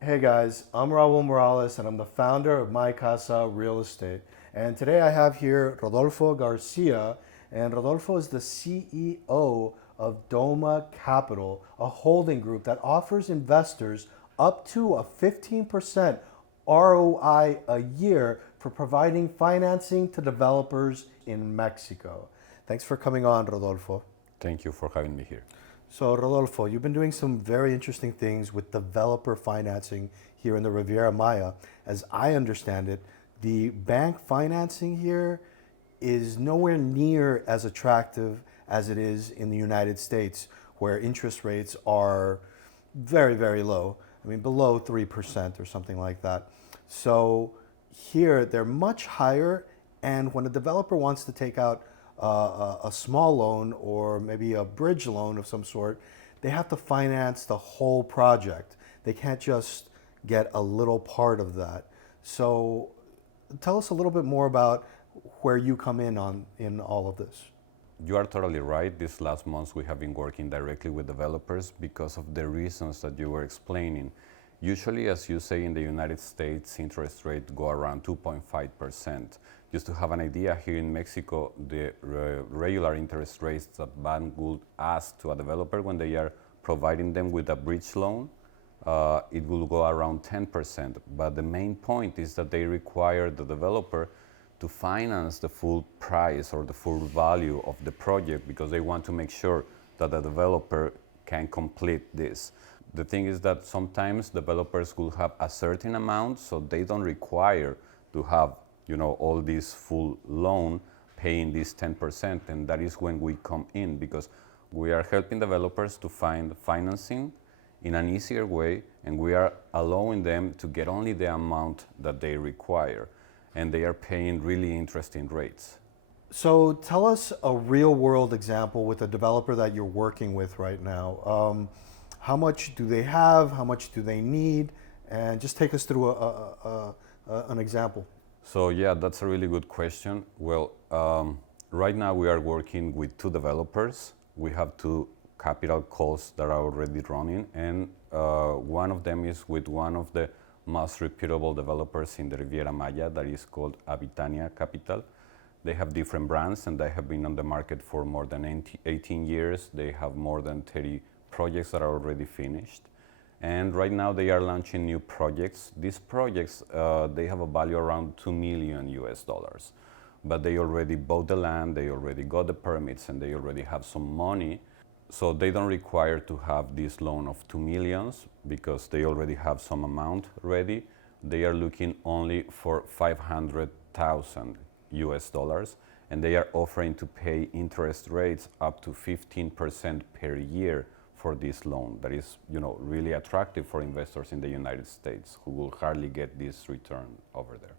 Hey guys, I'm Raul Morales and I'm the founder of My Casa Real Estate. And today I have here Rodolfo Garcia, and Rodolfo is the CEO of Doma Capital, a holding group that offers investors up to a 15% ROI a year for providing financing to developers in Mexico. Thanks for coming on, Rodolfo. Thank you for having me here. So, Rodolfo, you've been doing some very interesting things with developer financing here in the Riviera Maya. As I understand it, the bank financing here is nowhere near as attractive as it is in the United States, where interest rates are very, very low. I mean, below 3% or something like that. So here they're much higher, and when a developer wants to take out a small loan or maybe a bridge loan of some sort, they have to finance the whole project. They can't just get a little part of that. So tell us a little bit more about where you come in all of this. You are totally right. These last months we have been working directly with developers because of the reasons that you were explaining. Usually, as you say, in the United States, interest rates go around 2.5%. Just to have an idea, here in Mexico, the regular interest rates that bank would ask to a developer when they are providing them with a bridge loan, it will go around 10%. But the main point is that they require the developer to finance the full price or the full value of the project because they want to make sure that the developer can complete this. The thing is that sometimes developers will have a certain amount, so they don't require to have, all this full loan paying this 10%, and that is when we come in because we are helping developers to find financing in an easier way, and we are allowing them to get only the amount that they require, and they are paying really interesting rates. So tell us a real world example with a developer that you're working with right now. How much do they have? How much do they need? And just take us through an example. So yeah, that's a really good question. Well, right now we are working with two developers. We have two capital calls that are already running, and one of them is with one of the most reputable developers in the Riviera Maya that is called Habitania Capital. They have different brands and they have been on the market for more than 18 years. They have more than 30 projects that are already finished. And right now they are launching new projects. These projects, they have a value around 2 million US dollars. But they already bought the land, they already got the permits, and they already have some money. So they don't require to have this loan of 2 millions because they already have some amount ready. They are looking only for 500,000 US dollars, and they are offering to pay interest rates up to 15% per year for this loan. That is, really attractive for investors in the United States who will hardly get this return over there.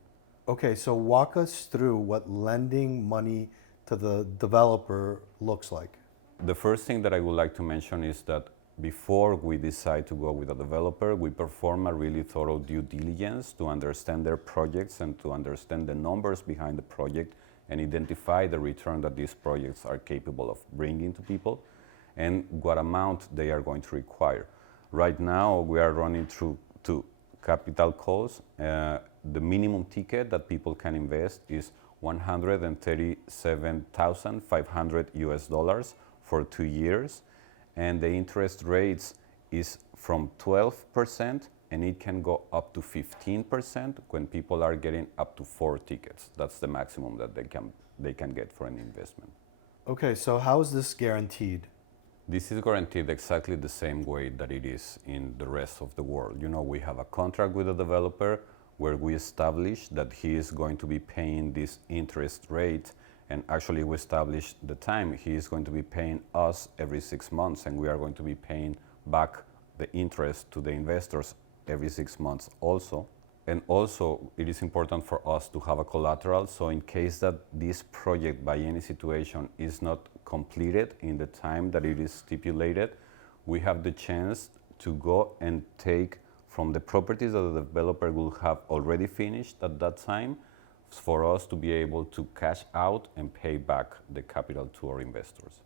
Okay, so walk us through what lending money to the developer looks like. The first thing that I would like to mention is that before we decide to go with a developer, we perform a really thorough due diligence to understand their projects and to understand the numbers behind the project and identify the return that these projects are capable of bringing to people and what amount they are going to require. Right now, we are running through two capital calls. The minimum ticket that people can invest is 137,500 US dollars for 2 years, and the interest rates is from 12%, and it can go up to 15% when people are getting up to 4 tickets. That's the maximum that they can get for an investment. Okay, so how is this guaranteed? This is guaranteed exactly the same way that it is in the rest of the world. We have a contract with the developer where we establish that he is going to be paying this interest rate, and actually we establish the time he is going to be paying us every 6 months, and we are going to be paying back the interest to the investors every 6 months also. And also, it is important for us to have a collateral, so in case that this project by any situation is not completed in the time that it is stipulated, we have the chance to go and take from the properties that the developer will have already finished at that time for us to be able to cash out and pay back the capital to our investors.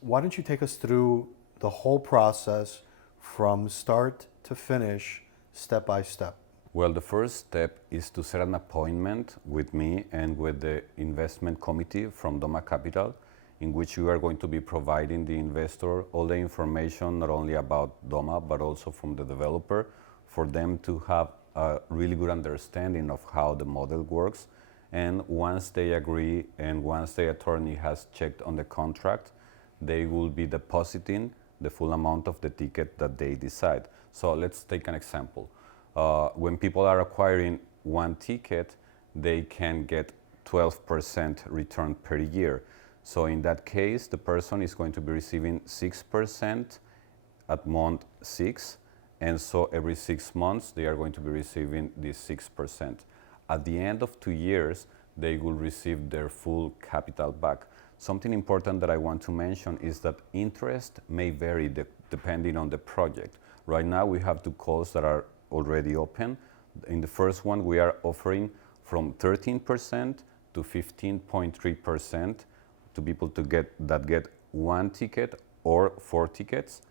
Why don't you take us through the whole process from start to finish step by step? Well, the first step is to set an appointment with me and with the investment committee from Doma Capital, in which we are going to be providing the investor all the information, not only about Doma, but also from the developer, for them to have a really good understanding of how the model works. And once they agree and once the attorney has checked on the contract, they will be depositing the full amount of the ticket that they decide. So let's take an example. When people are acquiring one ticket, they can get 12% return per year. So in that case, the person is going to be receiving 6% at month 6, and so every 6 months they are going to be receiving this 6%. At the end of 2 years, they will receive their full capital back. Something important that I want to mention is that interest may vary depending on the project. Right now we have 2 calls that are already open. In the first one, we are offering from 13% to 15.3% to people that get 1 ticket or 4 tickets.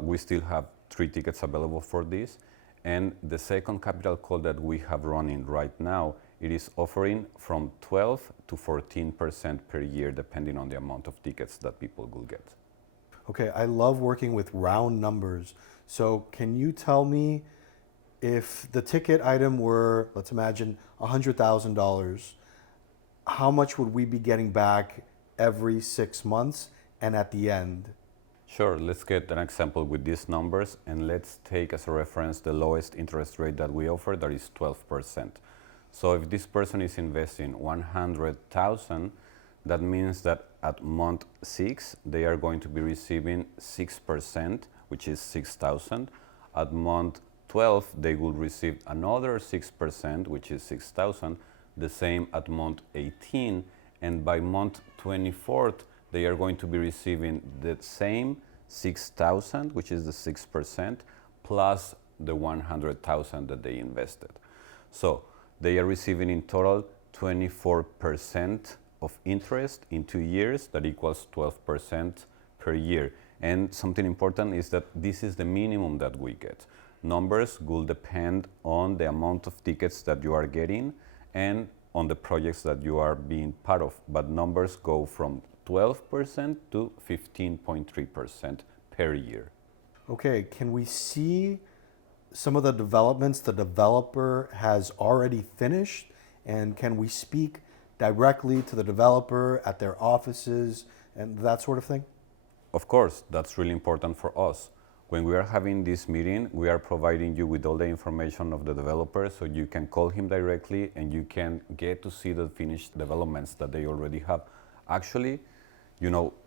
We still have 3 tickets available for this. And the second capital call that we have running right now, it is offering from 12 to 14% per year, depending on the amount of tickets that people will get. Okay, I love working with round numbers. So can you tell me, if the ticket item were, let's imagine, $100,000, how much would we be getting back every 6 months and at the end? Sure, let's get an example with these numbers, and let's take as a reference the lowest interest rate that we offer, that is 12%. So if this person is investing 100,000, that means that at month 6, they are going to be receiving 6%, which is 6,000. At month 12, they will receive another 6%, which is 6,000, the same at month 18, and by month 24th, they are going to be receiving the same 6,000, which is the 6%, plus the 100,000 that they invested. So they are receiving in total 24% of interest in 2 years, that equals 12% per year. And something important is that this is the minimum that we get. Numbers will depend on the amount of tickets that you are getting and on the projects that you are being part of. But numbers go from 12% to 15.3% per year. Okay, can we see some of the developments the developer has already finished? And can we speak directly to the developer at their offices and that sort of thing? Of course, that's really important for us. When we are having this meeting, we are providing you with all the information of the developer, so you can call him directly and you can get to see the finished developments that they already have. Actually,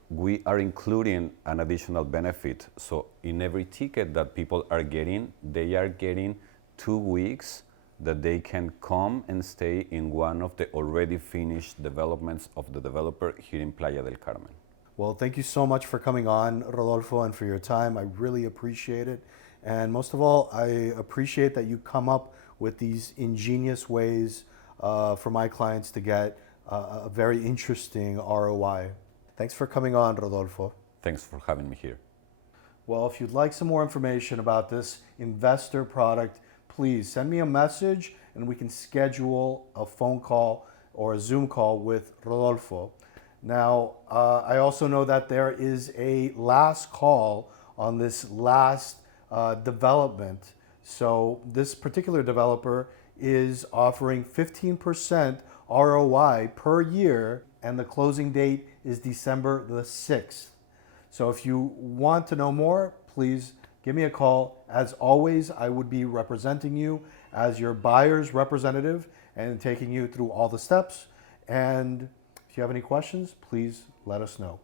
we are including an additional benefit. So in every ticket that people are getting, they are getting 2 weeks that they can come and stay in one of the already finished developments of the developer here in Playa del Carmen. Well, thank you so much for coming on, Rodolfo, and for your time. I really appreciate it. And most of all, I appreciate that you come up with these ingenious ways for my clients to get a very interesting ROI. Thanks for coming on, Rodolfo. Thanks for having me here. Well, if you'd like some more information about this investor product, please send me a message and we can schedule a phone call or a Zoom call with Rodolfo. Now, I also know that there is a last call on this last development. So this particular developer is offering 15% ROI per year, and the closing date is December the 6th. So if you want to know more, please give me a call. As always, I would be representing you as your buyer's representative and taking you through all the steps. And if you have any questions, please let us know.